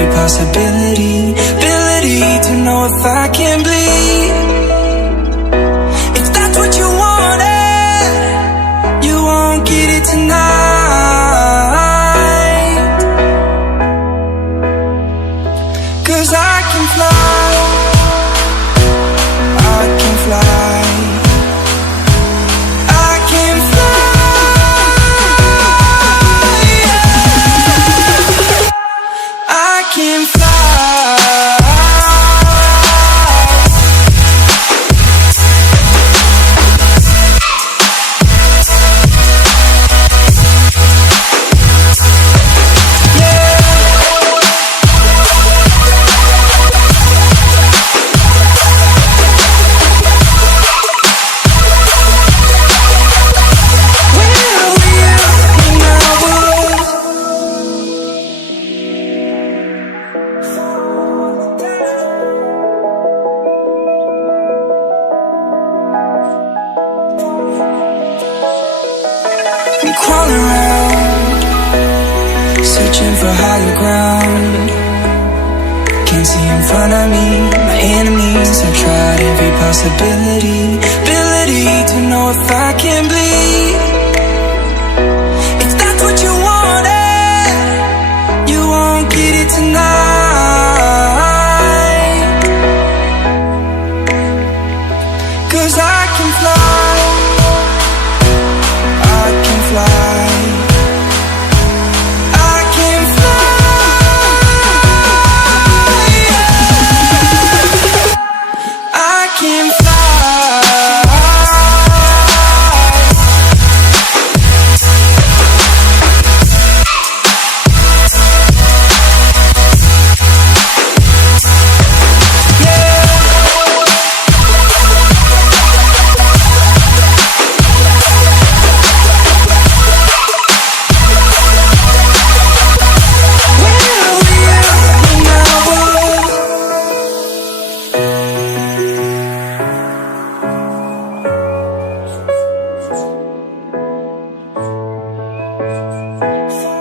every possibility, ability to know if I can bleed. If that's what you wanted, you won't get it tonight. 'Cause I can fly, I can fly, I can fly, yeah. I can fly. I'm crawling around, searching for higher ground. Can't see in front of me, my enemies. I've tried every possibility, ability to know if I can bleed. If that's what you wanted, you won't get it tonight. 'Cause I can fly, I can fly, I can fly, yeah. I can fly. Fall